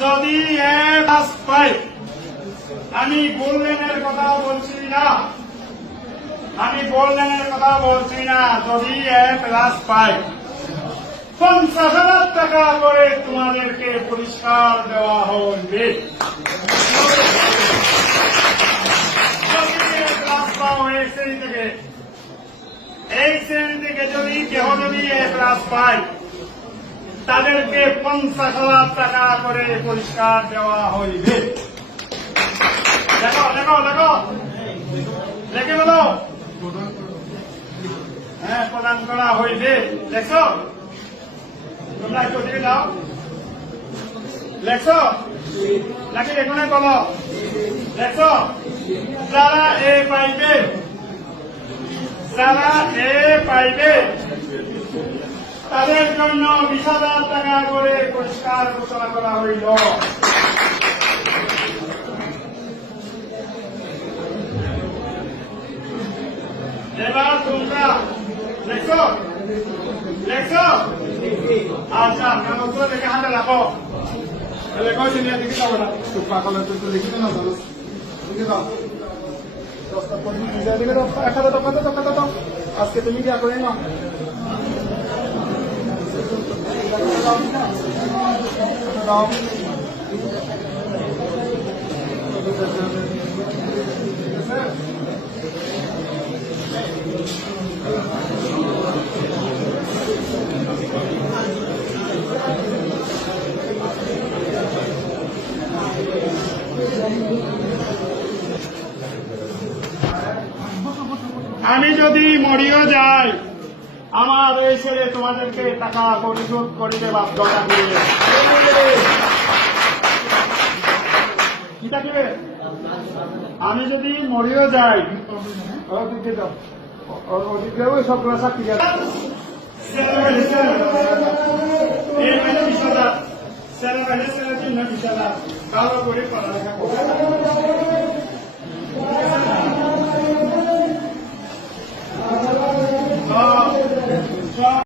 যদি এ প্লাস পাই, আমি গোল্ডেনের কথা বলছি না, আমি গোল্ডেনের কথা বলছি না, যদি এ প্লাস পাই 50,000 টাকা করে তোমাদেরকে পুরস্কার দেওয়া হবে। এই শ্রেণী থেকে যদি কেহ যদি এ প্লাস পায় তাদেরকে 50,000 টাকা করে পুরস্কার দেওয়া হইবে। দেখো দেখো দেখো দেখে বলো, হ্যাঁ প্রদান করা হইবে। দেখছো তোমরা একটু দিকে যাও, লেখছো নাকি এখানে বলো, দেখছো যারা এ পাইবে, যারা এ পাইবে তাদের জন্য 20,000 টাকা করে পুরস্কার ঘোষণা করা হইল। এবার তোমরা দেখছো দেখছো, আচ্ছা কাগজ দেখে হাতে রাখো, লেখো সিনিয়া দিকে যাবো না, পাগলের তো লিখিতে না ভালো লিখে দাও। 10টা পর্যন্ত নিজের দিকে দাও, 1,000 টাকা দাও। আজকে তুমি কি করে না আমি যদি মরিও যাই আমার এই ছেলে তোমাদেরকে টাকা পরিশোধ করিতে বাধ্য থাকবে। কি থাকবে? আমি যদি মরিও যাই সব সাক্ষী কারো করে পড়ালেখা